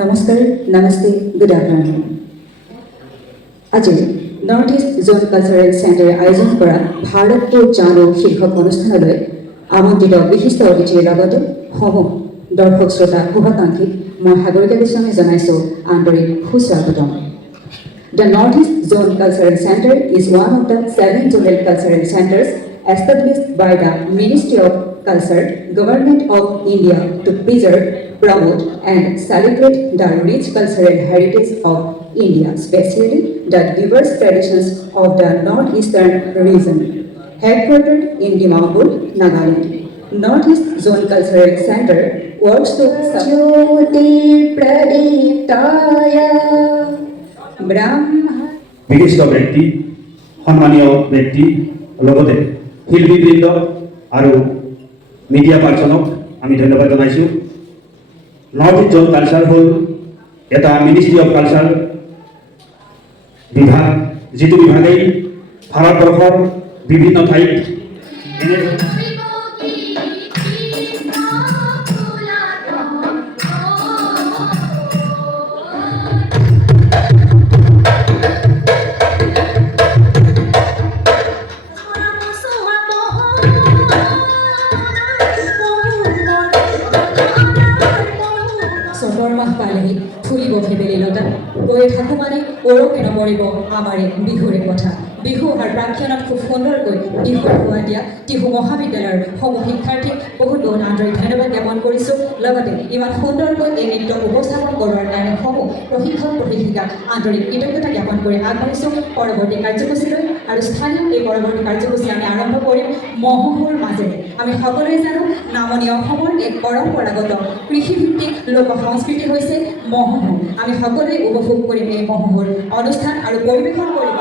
নমস্কাৰ, namaste, good afternoon. আজি north east জোন cultural চেণ্টাৰে আয়োজন কৰা ভাৰতপুৰ জানো শীৰ্ষক অনুষ্ঠানলৈ আমন্ত্ৰিত বিশিষ্ট অতিথিৰ লগতে সমূহ দৰ্শক শ্ৰোতা শুভাকাংক্ষীক মই সাগৰিকা গোস্বামী জনাইছোঁ আন্তৰিক সুস্বাগতম। The North East Zone Cultural Center is one of the 7 zonal cultural centers established by the Ministry of Culture, Government of India to preserve, promote and celebrate the rich cultural heritage of India, especially the diverse traditions of the northeastern region. Headquartered in Dimapur, Nagaland, North East Zone Cultural Center works to Jyoti Pradiptaya বিশিষ্ট ব্যক্তি, সন্মানীয় ব্যক্তি, লগতে শিল্পীবৃন্দ আৰু media পাৰ্চনক আমি ধন্যবাদ জনাইছোঁ। North east জোন culture হ'ল এটা মিনিষ্ট্ৰি অফ কালচাৰ বিভাগ, যিটো বিভাগেই ভাৰতবৰ্ষৰ বিভিন্ন ঠাইত মাহ পালেহি ফুৰিব ভেবেলি লতা গৈ থাকোঁ মানে ওৰকে নমৰিব আমাৰে বিহুৰে কথা। বিহু অহাৰ প্ৰাক্ষণত খুব সুন্দৰকৈ বিহুৰ হোৱা দিয়া টিহু মহাবিদ্যালয়ৰ সমূহ শিক্ষাৰ্থীক বহুত বহুত আন্তৰিক ধন্যবাদ জ্ঞাপন কৰিছোঁ। লগতে ইমান সুন্দৰকৈ এই নৃত্য উপস্থাপন কৰোৱাৰ কাৰণে সমূহ প্ৰশিক্ষক প্ৰশিক্ষিকাক আন্তৰিক কৃতজ্ঞতা জ্ঞাপন কৰি আগবাঢ়িছোঁ পৰৱৰ্তী কাৰ্যসূচীলৈ। আৰু স্থানীয় এই পৰৱৰ্তী কাৰ্যসূচী আমি আৰম্ভ কৰিম মহোহোৰ মাজেৰে। আমি সকলোৱে জানো নামনি অসমৰ এক পৰম্পৰাগত কৃষিভিত্তিক লোক সংস্কৃতি হৈছে মহোহো। আমি সকলোৱে উপভোগ কৰিম এই মহোহোৰ অনুষ্ঠান আৰু পৰিৱেশন কৰিম।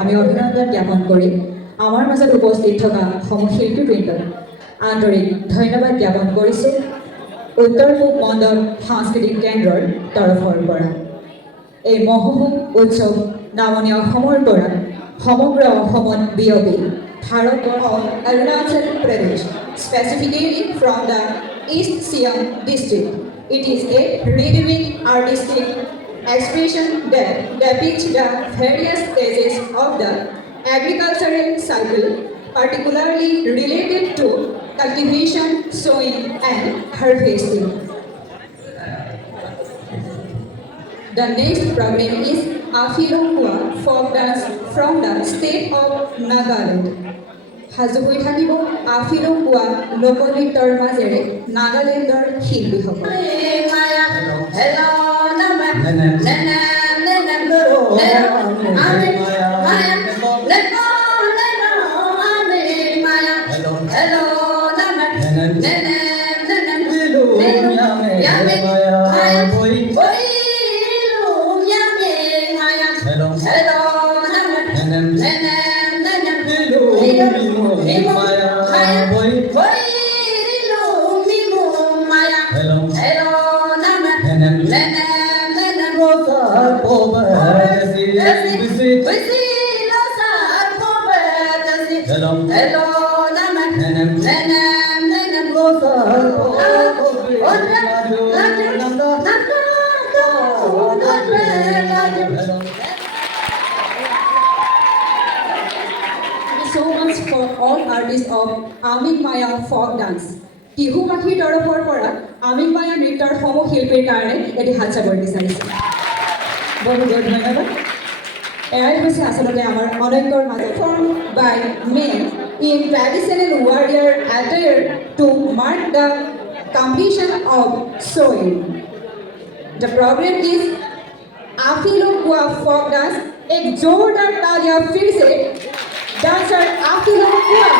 আমি অভিনন্দন জ্ঞাপন কৰি আমাৰ মাজত উপস্থিত থকা সমূহ শিল্পীবৃন্দক আন্তৰিক ধন্যবাদ জ্ঞাপন কৰিছোঁ উত্তৰ পূব মণ্ডল সাংস্কৃতিক কেন্দ্ৰৰ তৰফৰ পৰা। এই মহোহো উৎসৱ নামনি অসমৰ পৰা সমগ্ৰ অসমত বিয়পি Bharatvarsha Arunachal Pradesh specifically from the East Siang district. It is a redeeming artistic expression that depicts the various stages of the agricultural cycle, particularly related to cultivation, sowing, and harvesting. The next program is Afilokua folk dance from the state of Nagaland. সাজু হৈ থাকিব আফিলকোৱা লোকনৃত্যৰ মাজেৰে নাগালেণ্ডৰ শিল্পীসকল। So much for all artists of Amik Maya folk dance. Tihu পাখিৰ তৰফৰ পৰা আমিনবায়া নৃত্যৰ সমূহ শিল্পীৰ কাৰণে এটি হাত চাপৰি বিচাৰিছোঁ বহুত বহুত ধন্যবাদ এয়াই হৈছে আচলতে আমাৰ অনৈক্যৰ মাজত form by men in traditional warrior attire to mark the completion of শ্ব'ইং the program is Aphilo Kuwa folk dance एक जोरदार तालियां फिर से डांसर आफिलो कुआ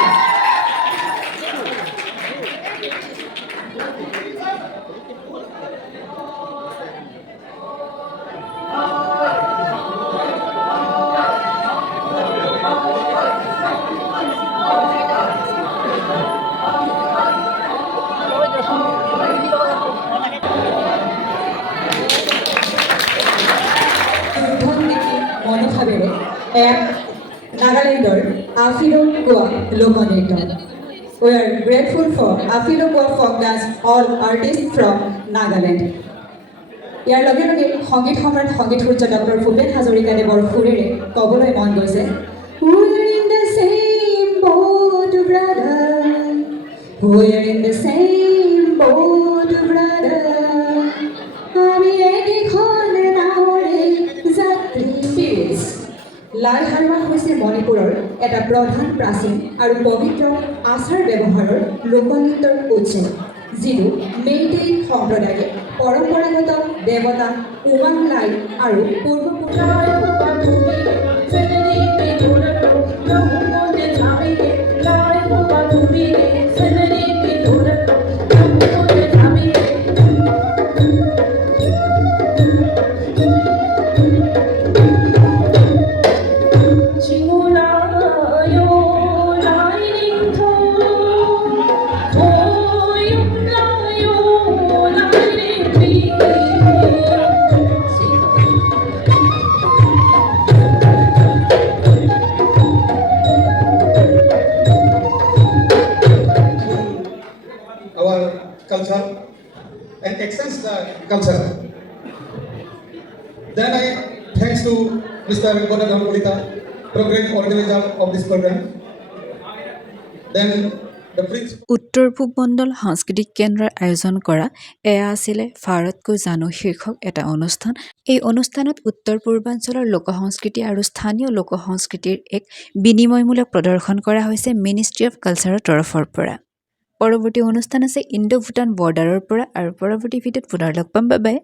মনোভাৱেৰে এক নাগালেণ্ডৰ আফিলো গোৱা লোকনৃত্য we are grateful for Aphilo Kuwa folk dance all artist from Nagaland ইয়াৰ লগে লগে সংগীত সম্ৰাট সংগীত সূৰ্য ডক্টৰ ভূপেন হাজৰিকাদেৱৰ সুৰেৰে ক'বলৈ মন গৈছে We're in the same boat, brother. We're in the same boat, brother. আমি একেখন নাৱৰে যাত্ৰী পিৰিছ লাই হাৰৱা হৈছে মণিপুৰৰ এটা প্ৰধান প্ৰাচীন আৰু পবিত্ৰ আচাৰ ব্যৱহাৰৰ লোকনৃত্যৰ উৎসৱ যিটো মেইটেই সম্প্ৰদায়ে পৰম্পৰাগত দেৱতা উমাং লাই আৰু our culture and extends the culture. Then I thanks to Mr. Godadham Kulita, program organizer of this program. Then the principal. উত্তৰ পূব মণ্ডল সাংস্কৃতিক কেন্দ্ৰৰ আয়োজন কৰা এয়া আছিলে ভাৰতকৈ জানো শীৰ্ষক এটা অনুষ্ঠান এই অনুষ্ঠানত উত্তৰ পূৰ্বাঞ্চলৰ লোকসংস্কৃতি আৰু স্থানীয় লোকসংস্কৃতিৰ এক বিনিময়মূলক প্ৰদৰ্শন কৰা হৈছে মিনিষ্ট্ৰী অফ কালচাৰৰ তৰফৰ পৰা পৰৱৰ্তী অনুষ্ঠান আছে ইণ্ডো ভূটান বৰ্ডাৰৰ পৰা আৰু পৰৱৰ্তী ভিডিঅ'ত পুনৰ লগ পাম বাই